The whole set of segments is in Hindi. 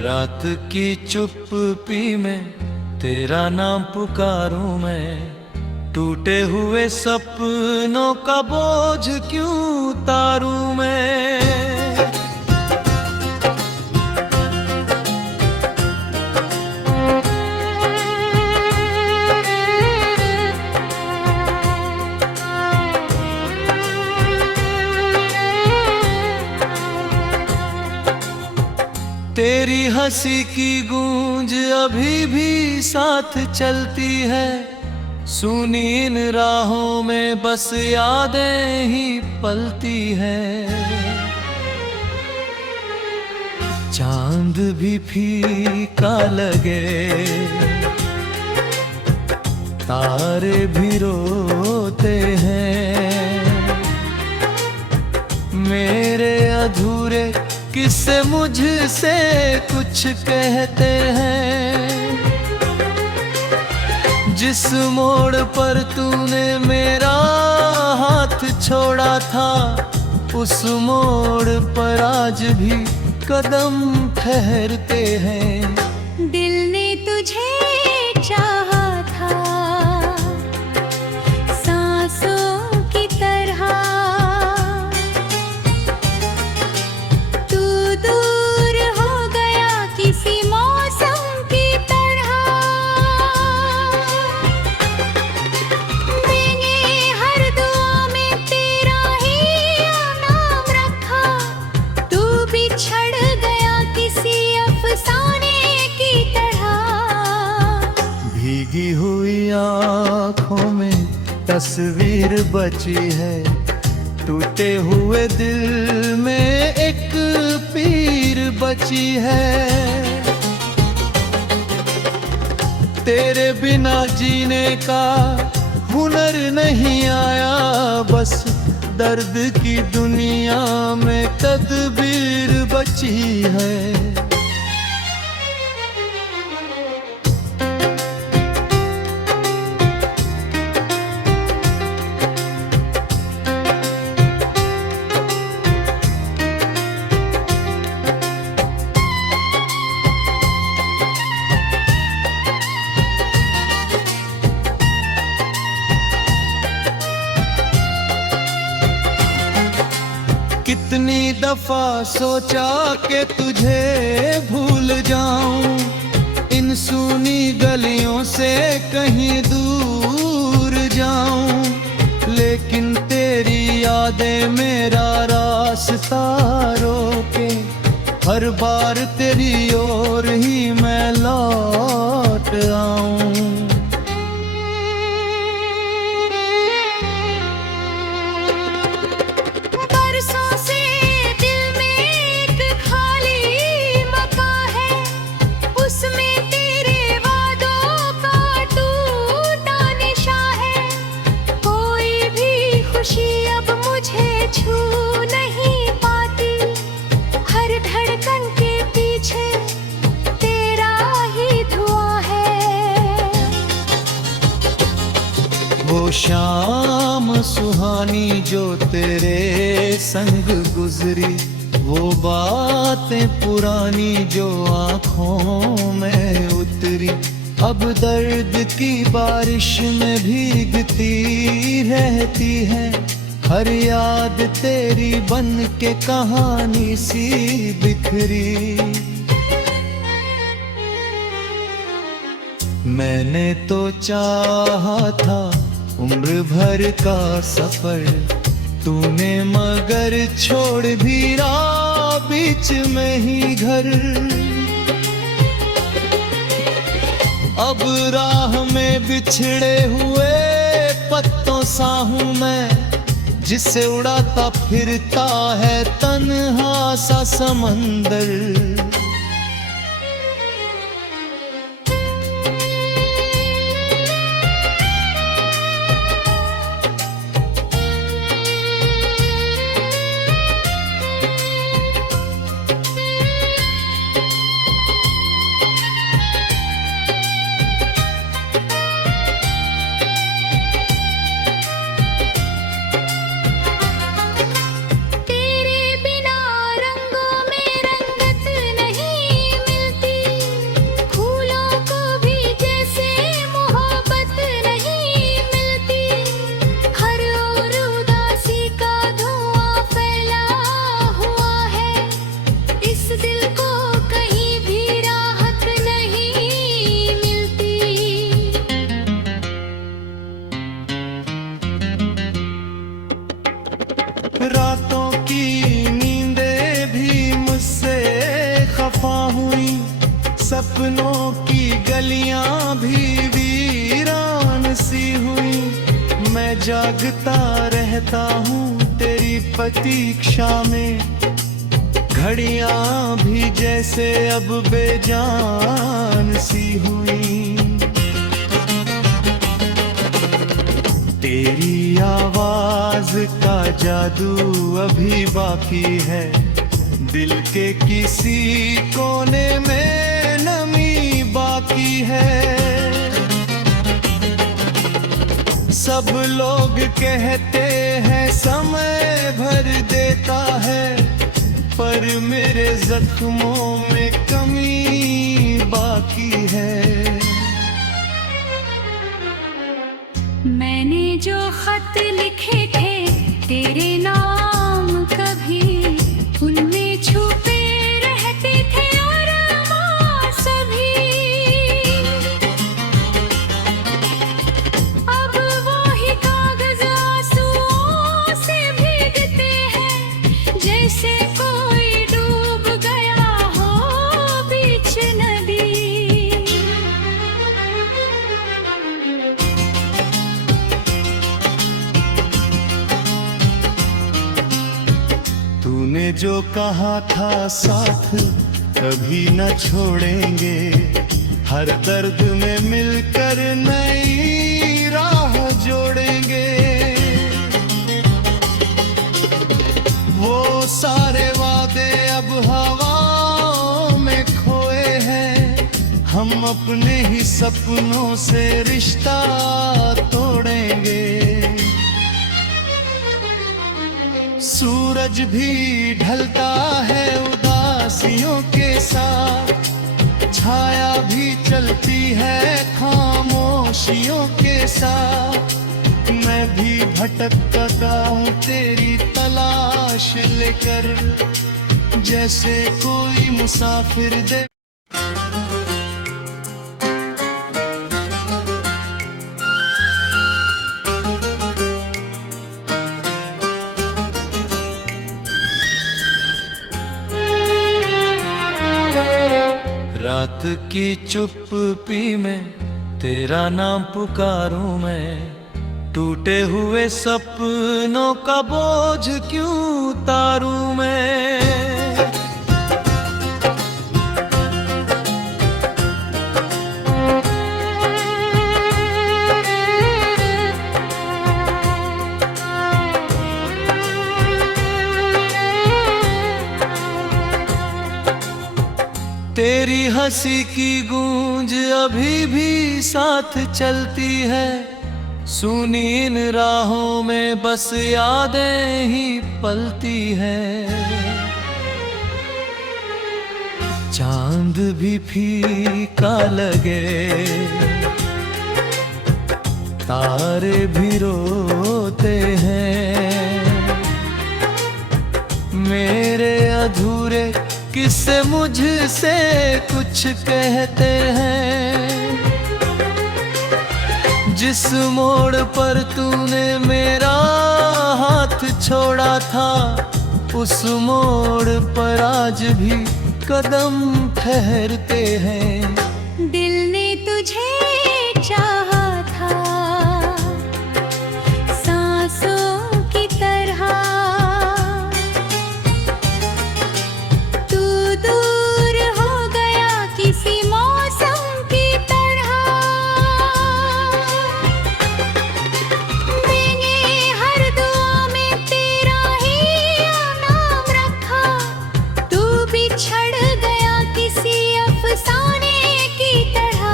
रात की चुप्पी में तेरा नाम पुकारूं मैं, टूटे हुए सपनों का बोझ क्यों उतारूं मैं। तेरी हंसी की गूंज अभी भी साथ चलती है, सुनी इन राहों में बस यादें ही पलती है। चांद भी फीका लगे, तारे भी रोते हैं, मेरे अधूरे किससे मुझसे कुछ कहते हैं। जिस मोड़ पर तूने मेरा हाथ छोड़ा था, उस मोड़ पर आज भी कदम ठहरते हैं। दिल ने तुझे चाहा था सांसों की तरह, तू दूर हो गया किसी मौसम की तरह। मैंने हर दुआ में तेरा ही नाम रखा, तू बिछड़ गया किसी अफसाने की तरह। भीगी हुई आँखों में तस्वीर बची है, टूटे हुए दिल में एक पीर बची है। तेरे बिना जीने का हुनर नहीं आया, बस दर्द की दुनिया में तदबीर बची है। कितनी दफा सोचा कि तुझे भूल जाऊं, इन सूनी गलियों से कहीं दूर जाऊं, लेकिन तेरी यादें मेरा रास्ता रोके। हर बार तेरी ओर ही मैं लौट आऊं। वो शाम सुहानी जो तेरे संग गुजरी, वो बातें पुरानी जो आँखों में उतरी, अब दर्द की बारिश में भीगती रहती है। हर याद तेरी बन के कहानी सी बिखरी। मैंने तो चाहा था उम्र भर का सफर, तूने मगर छोड़ भी बीच में ही घर। अब राह में बिछड़े हुए पत्तों सा हूँ मैं, जिससे उड़ाता फिरता है तन्हा सा समंदर। तेरे बिना रंगों में रंगत हुई, सपनों की गलियां भी वीरान सी हुई। मैं जागता रहता हूँ तेरी प्रतीक्षा में, घड़ियां भी जैसे अब बेजान सी हुई। तेरी आवाज का जादू अभी बाकी है, दिल के किसी कोने में नमी बाकी है। सब लोग कहते हैं समय भर देता है, पर मेरे जख्मों में कमी बाकी है। मैंने जो खत लिखे थे तेरे नाम कभी, उनमें छुपे रहते थे अरमां सभी। अब वो ही कागज आंसुओं से भीगते हैं, जैसे कोई डूब गया हो बीच नदी। तूने जो कहा था साथ कभी न छोड़ेंगे, हर दर्द में मिलकर नई राह जोड़ेंगे। वो सारे वादे अब हवा में खोए हैं, हम अपने ही सपनों से रिश्ता तोड़ेंगे। सूरज भी ढलता है उदासियों के साथ, छाया भी चलती है खामोशियों के साथ। मैं भी भटकता हूँ तेरी तलाश लेकर, जैसे कोई मुसाफिर दे। रात की चुप्पी में तेरा नाम पुकारूं मैं, टूटे हुए सपनों का बोझ क्यों उतारूं मैं। तेरी हंसी की गूंज अभी भी साथ चलती है, सुनी इन राहों में बस यादें ही पलती है। चांद भी फीका लगे, तारे भी रोते हैं, मेरे अधूरे किससे मुझसे कुछ कहते हैं। जिस मोड़ पर तूने मेरा हाथ छोड़ा था, उस मोड़ पर आज भी कदम ठहरते हैं। दिल ने तुझे चाहा था सांसों की तरह, तू दूर हो गया किसी मौसम की तरह। मैंने हर दुआ में तेरा ही नाम रखा, तू बिछड़ गया किसी अफसाने की तरह।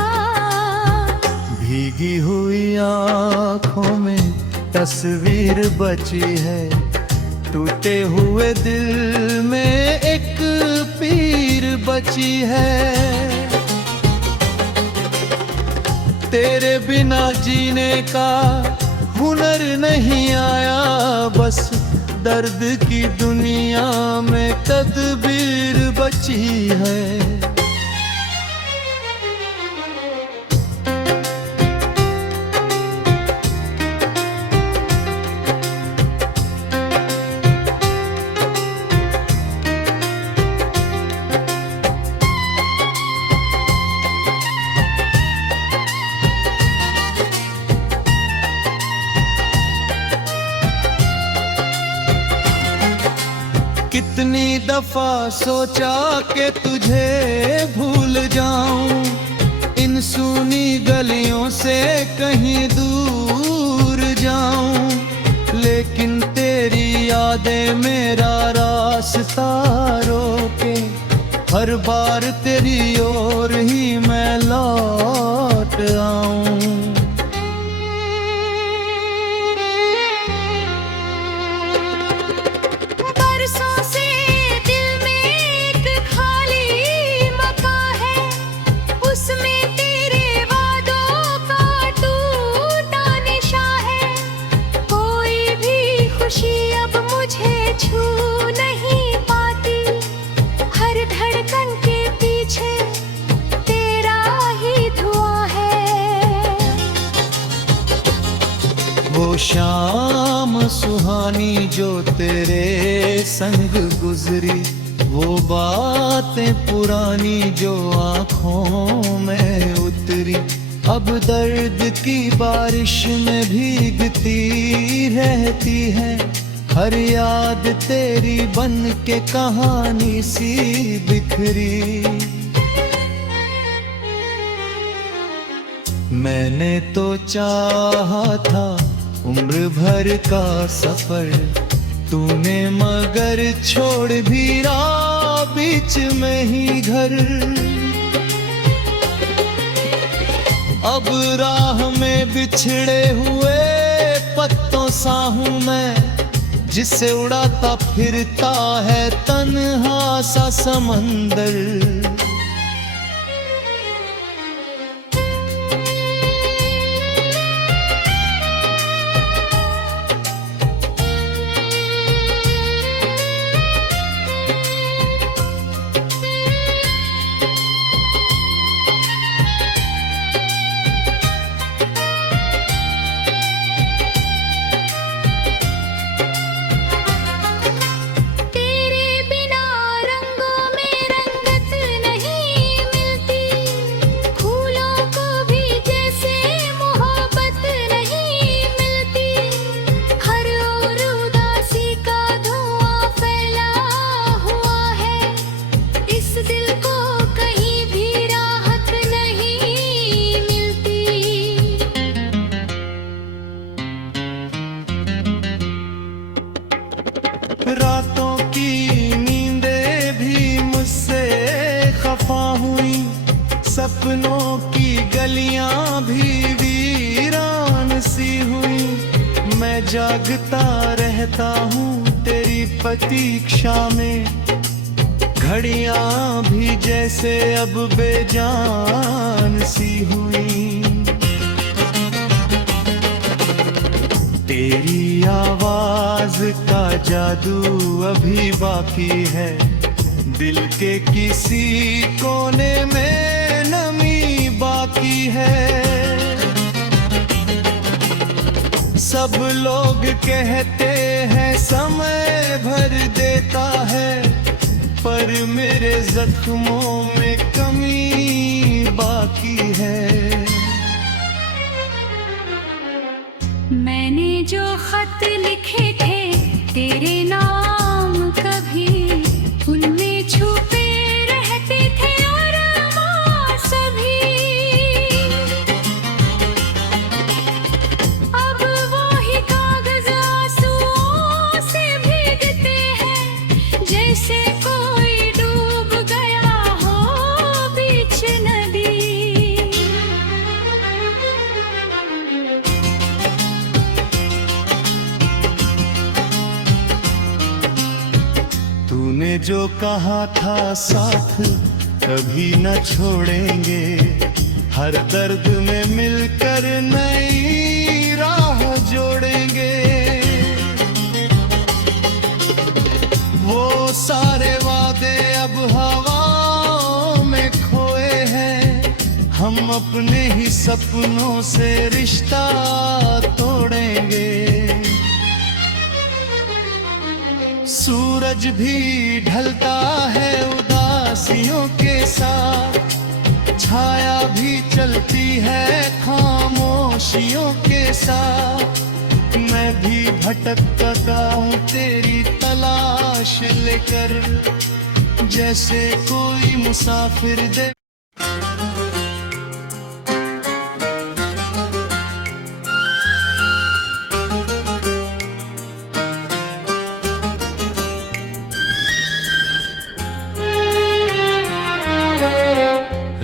भीगी हुई आँखों में तस्वीर बची है, टूटे हुए दिल में एक पीर बची है। तेरे बिना जीने का हुनर नहीं आया, बस दर्द की दुनिया में तदबीर बची है। दफा सोचा कि तुझे भूल जाऊं, इन सूनी गलियों से कहीं दूर जाऊं, लेकिन तेरी यादें मेरा रास्ता रोके, हर बार तेरी ओर ही मैं लौट आऊं। बरसों से दिल में एक खाली मकान है, उसमें तेरे वादों का टूटा निशान है। कोई भी खुशी अब मुझे छू नहीं पाती, हर धड़कन के पीछे तेरा ही धुआं है। वो शाम सुहानी जो तेरे संग गुजरी, वो बातें पुरानी जो आँखों में उतरी, अब दर्द की बारिश में भीगती रहती है। हर याद तेरी बन के कहानी सी बिखरी। मैंने तो चाहा था उम्र भर का सफर, तूने मगर छोड़ भी राह बीच में ही घर। अब राह में बिछड़े हुए पत्तों सा हूँ मैं, जिससे उड़ाता फिरता है तन्हा सा समंदर। रातों की नींदें भी मुझसे खफा हुई, सपनों की गलियां भी वीरान सी हुई। मैं जागता रहता हूँ तेरी प्रतीक्षा में, घड़ियां भी जैसे अब बेजान सी हुई। तेरी आवाज का जादू अभी बाकी है, दिल के किसी कोने में नमी बाकी है। सब लोग कहते हैं समय भर देता है, पर मेरे जख्मों में कमी बाकी है। मैंने जो खत लिखे थे तेरे नाम कभी, उनमें छुपे रहते थे अरमां सभी। अब वो ही कागज आंसुओं से भीगते हैं, जैसे कोई डूब गया हो बीच नदी। तूने जो कहा था साथ कभी न छोड़ेंगे, हर दर्द में मिलकर नई राह जोड़ेंगे। वो सारे वादे अब हवाओं में खोए हैं, हम अपने ही सपनों से रिश्ता तोड़ेंगे। सूरज भी ढलता है उदासियों के साथ, छाया भी चलती है खामोशियों के साथ। मैं भी भटकता हूँ तेरी तलाश लेकर, जैसे कोई मुसाफिर दे।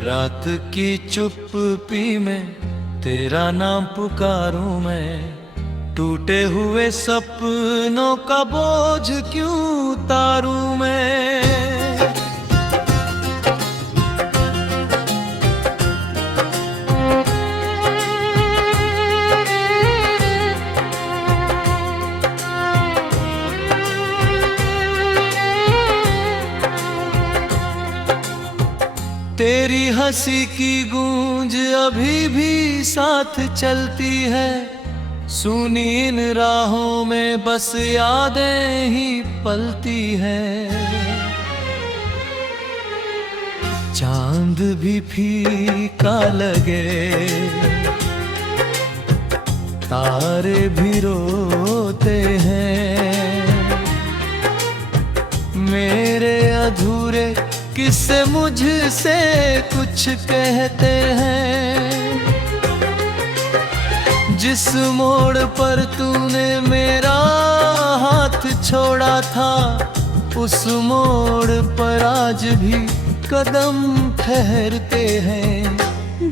रात की चुप्पी में तेरा नाम पुकारूं मैं, टूटे हुए सपनों का बोझ क्यों उतारूं मैं। तेरी हंसी की गूंज अभी भी साथ चलती है, सुनी इन राहों में बस यादें ही पलती है। चांद भी फीका लगे, तारे भी रोते हैं, मेरे अधूरे किससे मुझसे कुछ कहते हैं। जिस मोड़ पर तूने मेरा हाथ छोड़ा था, उस मोड़ पर आज भी कदम ठहरते हैं।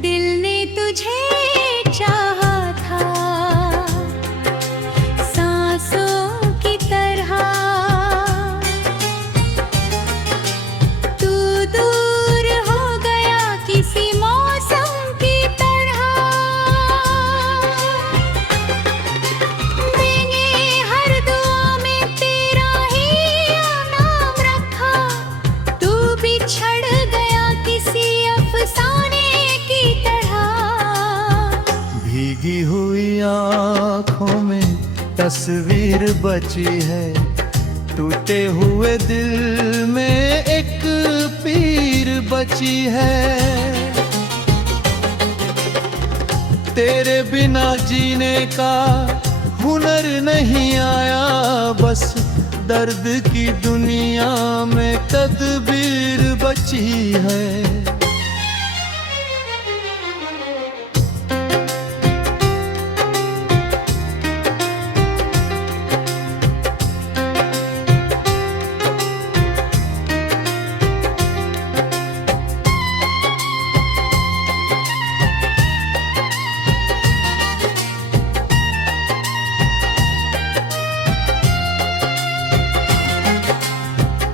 दिल ने तुझे चाहा था सांसों की तरह, तू दूर हो गया किसी मौसम की तरह। मैंने हर दुआ में तेरा ही नाम रखा, तू बिछड़ गया किसी अफसाने की तरह। भीगी हुई आँखों में तस्वीर बची है, टूटे हुए दिल में एक पीर बची है। तेरे बिना जीने का हुनर नहीं आया, बस दर्द की दुनिया में तदबीर बची है।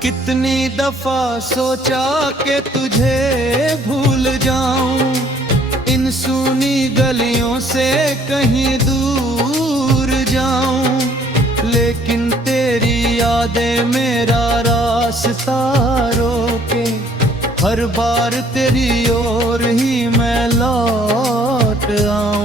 कितनी दफा सोचा कि तुझे भूल जाऊं, इन सूनी गलियों से कहीं दूर जाऊं, लेकिन तेरी यादें मेरा रास्ता रोके, हर बार तेरी ओर ही मैं लौट आऊं।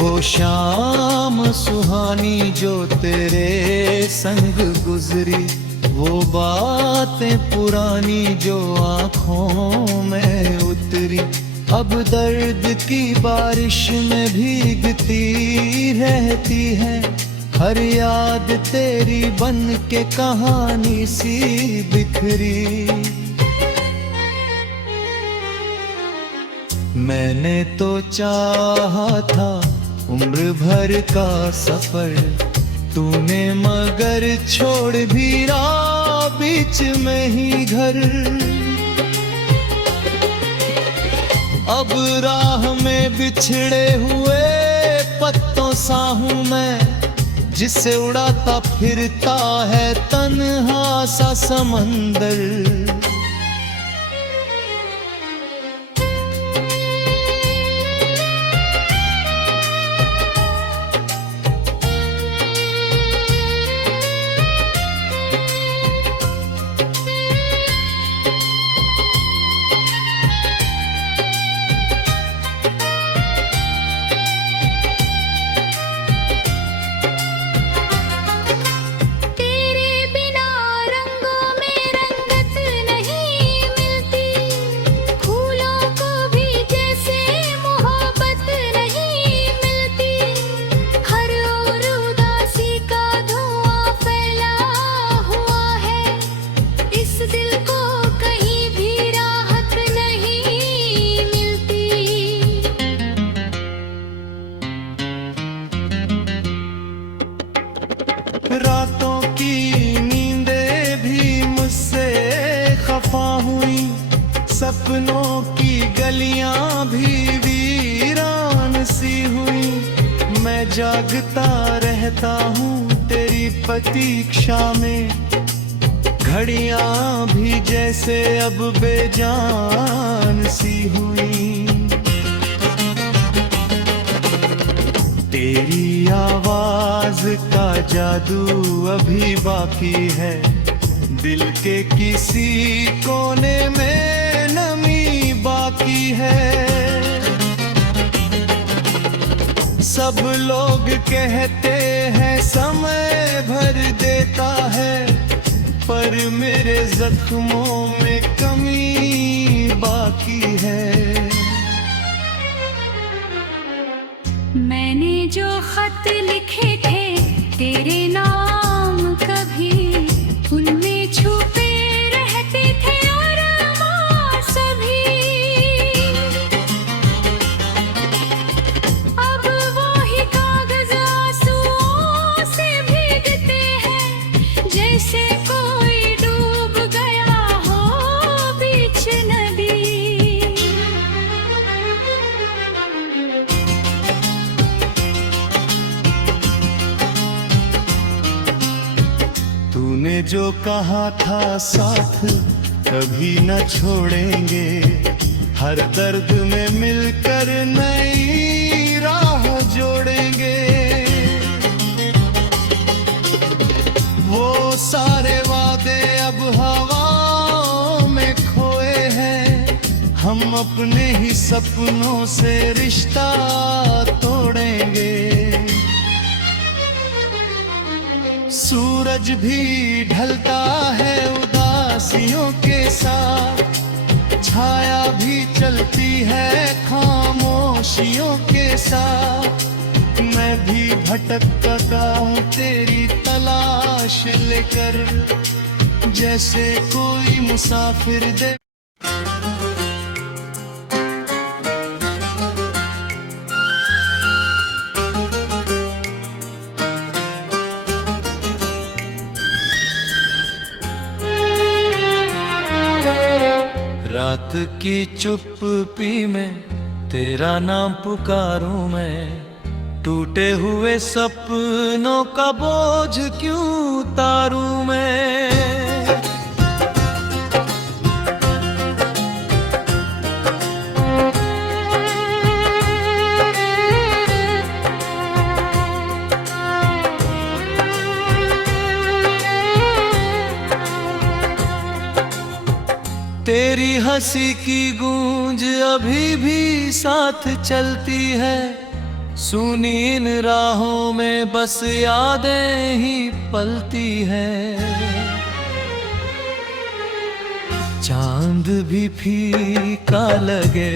वो शाम सुहानी जो तेरे संग गुजरी, वो बातें पुरानी जो आँखों में उतरी, अब दर्द की बारिश में भीगती रहती है। हर याद तेरी बन के कहानी सी बिखरी। मैंने तो चाहा था उम्र भर का सफर, तूने मगर छोड़ भी राह बीच में ही घर। अब राह में बिछड़े हुए पत्तों सा हूँ मैं, जिससे उड़ाता फिरता है तन्हा सा समंदर। हुई, सपनों की गलियां भी वीरान सी हुई। मैं जागता रहता हूँ तेरी प्रतीक्षा में, घड़ियां भी जैसे अब बेजान सी हुई। तेरी आवाज का जादू अभी बाकी है, दिल के किसी कोने में नमी बाकी है। सब लोग कहते हैं समय भर देता है, पर मेरे जख्मों में कमी बाकी है। मैंने जो खत लिखे थे तेरे नाम कभी, उनमें छुपे रहते थे अरमां सभी। अब वो ही कागज आंसुओं से भीगते हैं, जैसे कोई डूब गया हो बीच नदी। तूने जो कहा था साथ कभी न छोड़ेंगे, हर दर्द में मिलकर नई राह जोड़ेंगे। वो सारे वादे अब हवा में खोए हैं, हम अपने ही सपनों से रिश्ता तोड़ेंगे। सूरज भी ढलता है उदासियों के साथ, छाया भी चलती है खामोशियों के साथ। मैं भी भटकता हूँ तेरी तलाश लेकर, जैसे कोई मुसाफिर दे। रात की चुप्पी में तेरा नाम पुकारूं मैं, टूटे हुए सपनों का बोझ क्यों उतारूं मैं। तेरी हंसी की गूंज अभी भी साथ चलती है, सुनी इन राहों में बस यादें ही पलती है। चांद भी फीका लगे,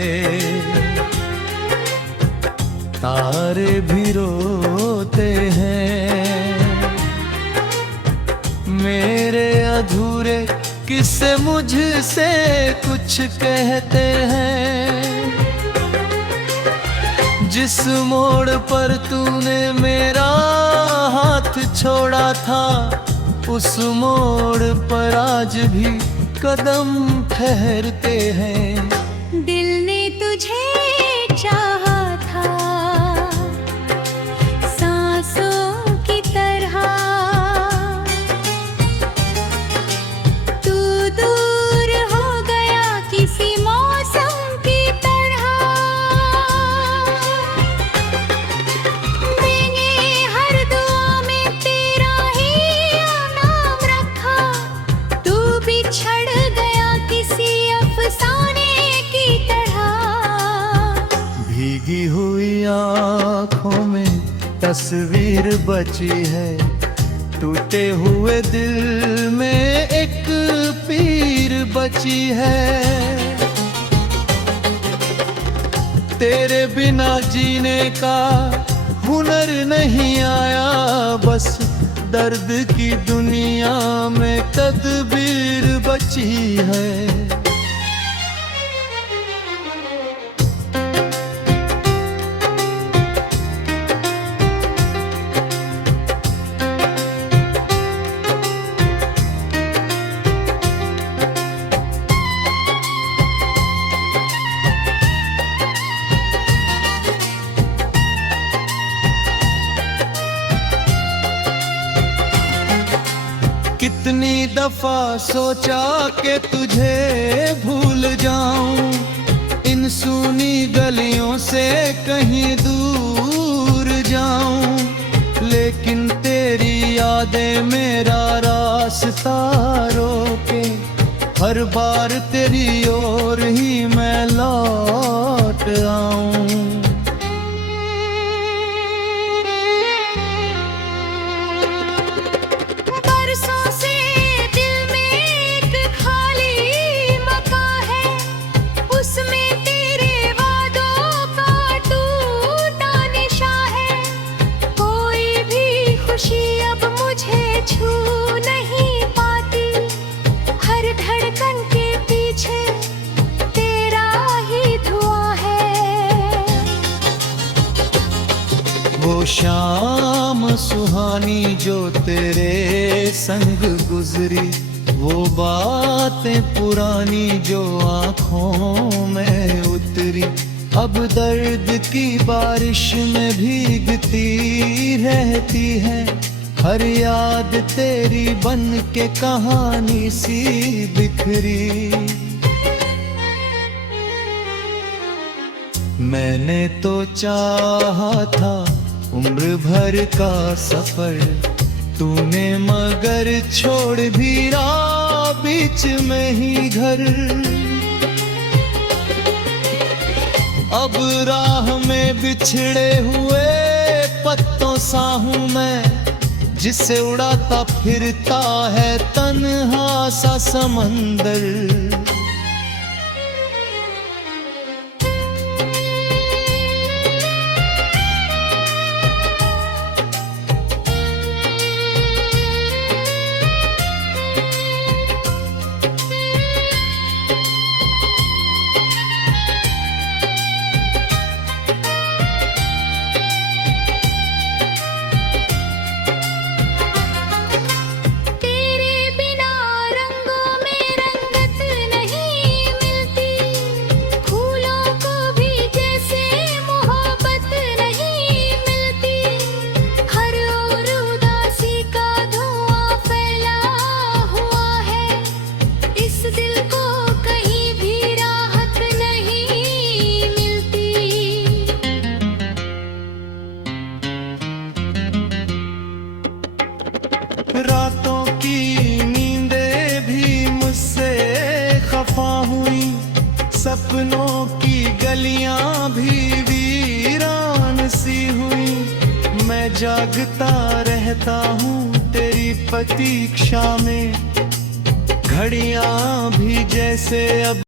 तारे भी रोते हैं, मेरे अधूरे किससे मुझसे कुछ कहते हैं। जिस मोड़ पर तूने मेरा हाथ छोड़ा था, उस मोड़ पर आज भी कदम ठहरते हैं। दिल ने तुझे चाहा था सांसों की तरह, तू दूर हो गया किसी मौसम की तरह। मैंने हर दुआ में तेरा ही नाम रखा, तू बिछड़ गया किसी अफसाने की तरह। भीगी हुई आँखों में तस्वीर बची है, टूटे हुए दिल में एक पीर बची है। तेरे बिना जीने का हुनर नहीं आया, बस दर्द की दुनिया में तदबीर बची है। दफा सोचा कि तुझे भूल जाऊं, इन सूनी गलियों से कहीं दूर जाऊं, लेकिन तेरी यादें मेरा रास्ता रोके, हर बार तेरी ओर ही मैं लौट आऊं। बरसों से दिल में एक खाली मकान है, उसमें तेरे वादों का टूटा निशान है। कोई भी खुशी अब मुझे छू नहीं पाती, हर धड़कन के पीछे तेरा ही धुआं है। वो शाम सुहानी जो तेरे संग गुजरी, वो बातें पुरानी जो आँखों में उतरी, अब दर्द की बारिश में भीगती रहती है। हर याद तेरी बन के कहानी सी बिखरी। मैंने तो चाहा था उम्र भर का सफर, तूने मगर छोड़ भी रहा बीच में ही घर। अब राह में बिछड़े हुए पत्तों सा हूँ मैं, जिससे उड़ाता फिरता है तन्हा सा समंदर। रातों की नींदें भी मुझसे खफा हुई, सपनों की गलियां भी वीरान सी हुई। मैं जागता रहता हूँ तेरी प्रतीक्षा में, घड़ियां भी जैसे अब